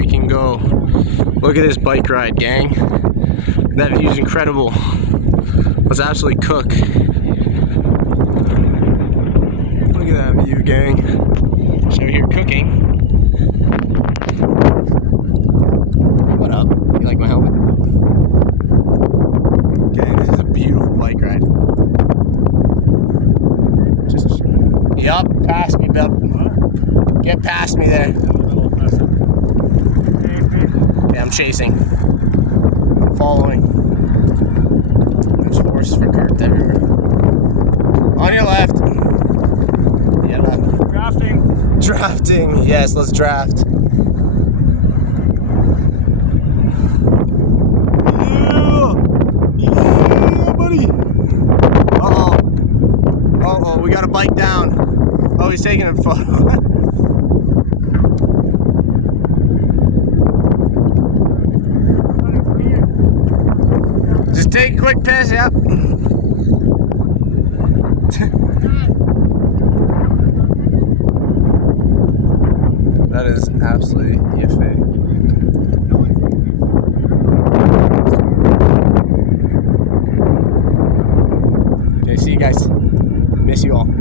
freaking go. Look at this bike ride, gang. That view's incredible. Let's absolutely cook. Look at that view, gang. So we're here cooking. What up? You like my helmet? Gang, this is a beautiful bike ride. Yup, pass me, bub. Get past me there. Yeah, I'm chasing. I'm following. There's horses for carts everywhere. On your left. Yeah, Drafting. drafting. Yes, let's draft. Yeah, buddy. Uh-oh, we got a bike down. Oh, he's taking a photo. Just take a quick piss, yep. That is absolutely yiffy. Okay, see you guys. Miss you all.